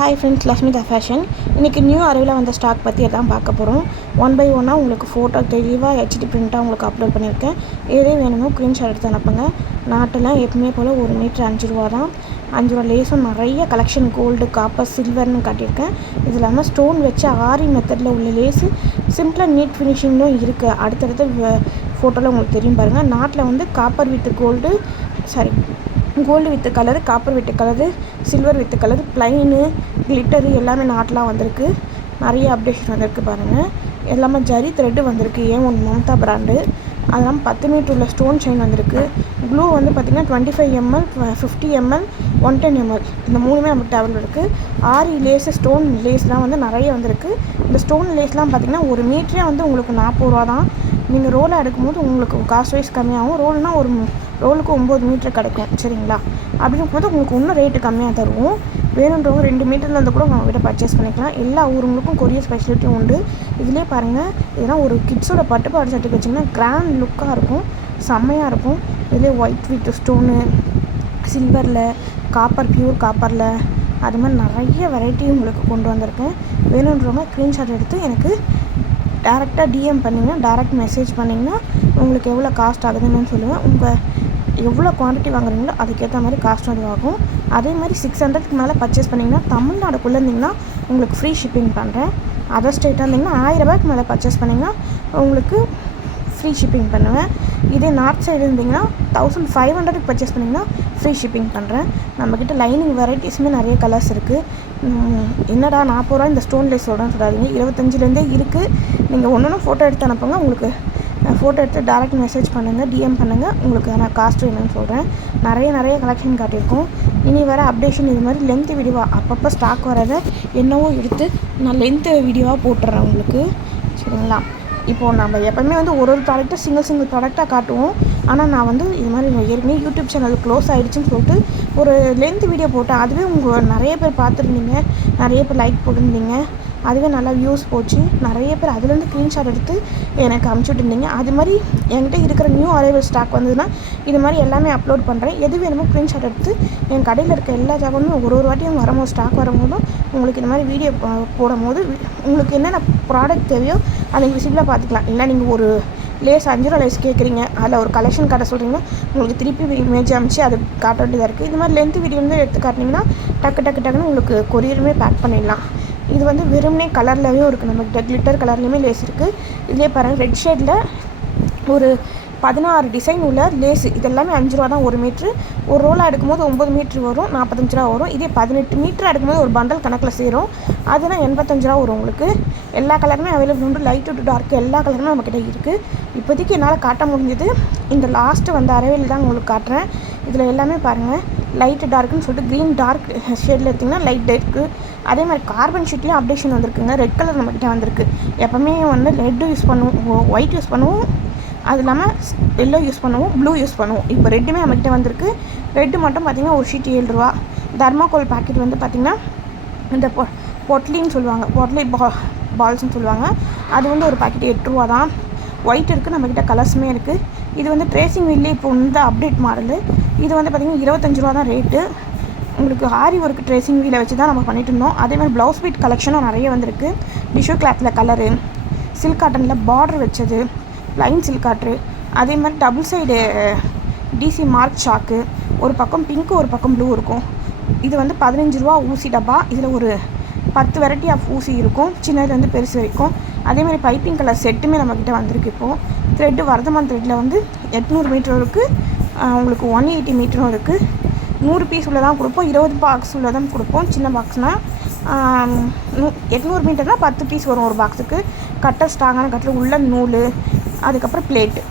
Hi friends Lakshmitha fashion இன்றைக்கி new அறிவில் வந்த ஸ்டாக் பற்றி எல்லாம் பார்க்க போகிறோம் ஒன் பை ஒன்னாக உங்களுக்கு ஃபோட்டோ தெளிவாக ஹெச்டி பிரிண்ட்டாக உங்களுக்கு அப்லோட் பண்ணியிருக்கேன். எதே வேணுமோ ஸ்க்ரீன்ஷாட் எடுத்து அனுப்புங்க. நாட்டெல்லாம் எப்பவுமே போல் ஒரு மீட்ரு அஞ்சு ரூபா தான். அஞ்சு ரூபா லேஸும் நிறைய கலெக்ஷன் கோல்டு காப்பர் சில்வர்னு காட்டியிருக்கேன். இது இல்லாமல் ஸ்டோன் வச்சு ஆரி மெத்தடில் உள்ள லேஸு சிம்பிளாக நீட் ஃபினிஷிங்கும் இருக்குது அடுத்தடுத்த ஃபோட்டோவில் உங்களுக்கு தெரியும் பாருங்கள் நாட்டில் வந்து copper with gold sorry gold with colour copper with colour silver with colour plain glitter எல்லாமே நாட்டெலாம் வந்திருக்கு. நிறைய அப்டேஷன் வந்திருக்கு பாருங்கள் எல்லாமே ஜரி த்ரெட்டு வந்திருக்கு. ஏன் ஒன் மம்தா பிராண்டு அதெல்லாம் பத்து மீட்டர் உள்ள ஸ்டோன் செயின் வந்திருக்கு. க்ளூ வந்து பார்த்திங்கன்னா twenty five ml fifty ml one ten ml இந்த மூணுமே நமக்கு டேபிள் இருக்குது ஆரி லேஸு ஸ்டோன் லேஸ்லாம் வந்து நிறைய வந்திருக்கு. இந்த ஸ்டோன் லேஸ்லாம் பார்த்திங்கன்னா ஒரு மீட்டரே வந்து உங்களுக்கு நாற்பது ரூபா தான் நீங்கள் ரோலை எடுக்கும்போது உங்களுக்கு காஸ்ட் வைஸ் கம்மியாகும். ரோல்னால் ஒரு ரோலுக்கு ஒம்பது மீட்ரு கிடைக்கும் சரிங்களா? அப்படிங்கும் போது உங்களுக்கு இன்னும் ரேட்டு கம்மியாக தருவோம். வேணுன்றவங்க ரெண்டு மீட்டரில் இருந்து கூட உங்கள் கிட்ட பர்ச்சேஸ் பண்ணிக்கலாம். எல்லா ஊருங்களுக்கும் கொரியர் ஸ்பெஷலிட்டியும் உண்டு. இதிலே பாருங்கள் இதெல்லாம் ஒரு கிட்ஸோட பட்டுப்பாடு சட்டுக்கு வச்சிங்கன்னா கிராண்ட் லுக்காக இருக்கும் செம்மையாக இருக்கும். இதிலே ஒயிட் வித் ஸ்டோனு சில்வரில் காப்பர் ப்யூர் காப்பரில் அது மாதிரி நிறைய வெரைட்டி உங்களுக்கு கொண்டு வந்திருக்கேன். வேணுன்றவங்க ஸ்க்ரீன்ஷாட் எடுத்து எனக்கு டேரெக்டாக டிஎம் பண்ணிங்கன்னா டேரெக்ட் மெசேஜ் பண்ணிங்கன்னா உங்களுக்கு எவ்வளோ காஸ்ட் ஆகுதுன்னு சொல்லுவேன் உங்கள் எவ்வளோ குவான்டிட்டி வாங்குறீங்களோ அதுக்கேற்ற மாதிரி காஸ்ட் அது ஆகும். அதே மாதிரி சிக்ஸ் ஹண்ட்ரட்க்கு மேலே பர்ச்சேஸ் பண்ணிங்கன்னா தமிழ்நாடுக்குள்ளே இருந்தீங்கன்னா உங்களுக்கு ஃப்ரீ ஷிப்பிங் பண்ணுறேன் அதர் ஸ்டேட்டாக இருந்தீங்கன்னா ஆயிரம் ரூபாய்க்கு மேலே பர்ச்சேஸ் பண்ணிங்கன்னா உங்களுக்கு ஃப்ரீ ஷிப்பிங் பண்ணுவேன். இதே நார்த் சைடு இருந்தீங்கன்னா தௌசண்ட் ஃபைவ் ஹண்ட்ரடுக்கு பர்ச்சேஸ் பண்ணிங்கன்னா ஃப்ரீ ஷிப்பிங் பண்ணுறேன் நம்மக்கிட்ட லைனிங் வெரைட்டிஸுமே நிறைய கலர்ஸ் இருக்குது என்னடா நாற்பது ரூபா இந்த ஸ்டோன்லேஸ் சொல்கிறேன்னு சொல்லாதீங்க. இருபத்தஞ்சிலேருந்தே இருக்குது நீங்கள் ஒன்று ஒன்று ஃபோட்டோ எடுத்து அனுப்புங்க. உங்களுக்கு ஃபோட்டோ எடுத்து டேரெக்ட் மெசேஜ் பண்ணுங்கள் டிஎம் பண்ணுங்கள் உங்களுக்கு நான் காஸ்ட் என்னன்னு சொல்கிறேன் நிறைய நிறைய கலெக்ஷன் காட்டியிருக்கோம். இனி வர அப்டேஷன் இது மாதிரி லென்த்து வீடியோவாக அப்பப்போ ஸ்டாக் வரதை என்னவோ எடுத்து நான் லென்த்து வீடியோவாக போட்டுறேன் உங்களுக்கு. சரிங்களா? இப்போது நம்ம எப்போவுமே வந்து ஒரு ஒரு ப்ராடக்ட்டை சிங்கிள் சிங்கிள் ப்ராடக்டாக காட்டுவோம். ஆனால் நான் வந்து இது மாதிரி ஏற்கனவே யூடியூப் சேனல் க்ளோஸ் ஆகிடுச்சின்னு சொல்லிட்டு ஒரு லென்த் வீடியோ போட்டேன். அதுவே உங்கள் நிறைய பேர் பார்த்துருந்தீங்க. நிறைய பேர் லைக் போட்டிருந்தீங்க. அதுவே நல்லா வியூஸ் போச்சு. நிறைய பேர் அதுலேருந்து ஸ்க்ரீன்ஷாட் எடுத்து எனக்கு அமுச்சு விட்டுருந்தீங்க அது மாதிரி என்கிட்ட இருக்கிற நியூ அரைவல் ஸ்டாக் வந்ததுன்னா இது மாதிரி எல்லாமே அப்லோட் பண்ணுறேன் எது வேணுமோ ஸ்க்ரீன்ஷாட் எடுத்து என் கடையில் இருக்க எல்லா ஜாபமும் ஒரு ஒரு வாட்டியும் வரும்போது ஸ்டாக் வரும்போதும் உங்களுக்கு இந்த மாதிரி வீடியோ போடும் போது உங்களுக்கு என்னென்ன ப்ராடக்ட் தேவையோ அதை விசிபிளாக பார்த்துக்கலாம். இல்லை நீங்கள் ஒரு லேஸ் அஞ்சு ரூபா லேஸ் கேட்குறீங்க. அதில் ஒரு கலெக்ஷன் காட்ட சொல்கிறீங்கன்னா உங்களுக்கு திருப்பி இமேஜ் அமைச்சு அது காட்ட வேண்டியதாக இருக்குது. இது மாதிரி லென்த் வீடியோ வந்து எடுத்து காட்டினீங்கன்னா டக்கு டக்கு டக்குன்னு உங்களுக்கு கொரியருமே பேக் பண்ணிடலாம். இது வந்து வெறுமனே கலர்லேயும் இருக்குது நம்மக்கிட்ட கிளிட்டர் கலர்லேயுமே லேஸ் இருக்குது இதுலேயே பாருங்கள் ரெட் ஷேடில் ஒரு பதினாறு டிசைன் உள்ள லேஸு இது எல்லாமே அஞ்சு ரூபா தான் ஒரு மீட்ரு ஒரு ரோலாக எடுக்கும்போது ஒம்பது மீட்ரு வரும் நாற்பத்தஞ்சு ரூபா வரும். இதே பதினெட்டு மீட்ரு எடுக்கும்போது ஒரு பண்டல் கணக்கில் சேரும். அதுதான் எண்பத்தஞ்சு ரூபா வரும் உங்களுக்கு. எல்லா கலருமே அவைலபிள் உண்டு. லைட்டு டு டார்க் எல்லா கலருமே நம்மக்கிட்ட இருக்குது இப்போதைக்கு என்னால் காட்ட முடிஞ்சது இந்த லாஸ்ட்டு வந்த அறவையில் தான் உங்களுக்கு காட்டுறேன். இதில் எல்லாமே பாருங்கள் லைட்டு டார்க்குன்னு சொல்லிட்டு க்ரீன் டார்க் ஷேடில் எடுத்திங்கன்னா லைட் டார்க்கு அதே மாதிரி கார்பன் ஷீட்லேயும் அப்டேஷன் வந்திருக்குங்க. ரெட் கலர் நம்மக்கிட்ட வந்திருக்கு. எப்போவுமே வந்து ரெட்டு யூஸ் பண்ணுவோம் ஒயிட் யூஸ் பண்ணுவோம். அது இல்லாமல் எல்லோ யூஸ் பண்ணுவோம் ப்ளூ யூஸ் பண்ணுவோம். இப்போ ரெட்டுமே நம்மக்கிட்ட வந்திருக்கு. ரெட்டு மட்டும் பார்த்திங்கன்னா ஒரு ஷீட் ஏழு ரூபா. தர்மாகோல் பாக்கெட் வந்து பார்த்திங்கன்னா இந்த பொ பொட்லின்னு சொல்லுவாங்க. பொட்லி பா பால்ஸ்னு சொல்லுவாங்க. அது வந்து ஒரு பாக்கெட் எட்டு ரூபா தான். ஒயிட் இருக்குது நம்மக்கிட்ட கலர்ஸுமே இருக்குது இது வந்து ட்ரேசிங் வீல்லே இப்போ இந்த அப்டேட் மாடலு இது வந்து பார்த்திங்கன்னா இருபத்தஞ்சு ரூபா தான் ரேட்டு உங்களுக்கு ஆரி ஒர்க் ட்ரேசிங் வீலை வச்சு தான் நம்ம பண்ணிட்டு இருந்தோம். அதேமாதிரி ப்ளவுஸ் பீட் கலெக்ஷனும் நிறைய வந்திருக்கு. டிஷ்யூ கிளாத்தில் கலரு சில்க் காட்டனில் பார்டர் வச்சது. லைன் சில்க் அதே மாதிரி டபுள் சைடு டிசி மார்க் ஷாக்கு ஒரு பக்கம் பிங்க்கு ஒரு பக்கம் ப்ளூ இருக்கும். இது வந்து பதினஞ்சு ரூபா ஊசி டப்பா. இதில் ஒரு பத்து வெரைட்டி ஆஃப் ஊசி இருக்கும். சின்னதுலேருந்து பெருசு வரைக்கும். அதே மாதிரி பைப்பிங் கலர் செட்டுமே நம்மக்கிட்ட வந்திருக்கு இப்போது த்ரெட்டு வர்தமான் த்ரெட்டில் வந்து எட்நூறு மீட்டரும் இருக்குது உங்களுக்கு ஒன் எயிட்டி மீட்டரும் இருக்குது நூறு பீஸ் உள்ள தான் கொடுப்போம். இருபது பாக்ஸ் உள்ள தான் கொடுப்போம். சின்ன பாக்ஸ்னால் எட்நூறு மீட்டர்னால் பத்து பீஸ் வரும் ஒரு பாக்ஸுக்கு கட்டர் ஸ்ட்ராங்கான கட்டில் உள்ள நூல் அதுக்கப்புறம் பிளேட்டு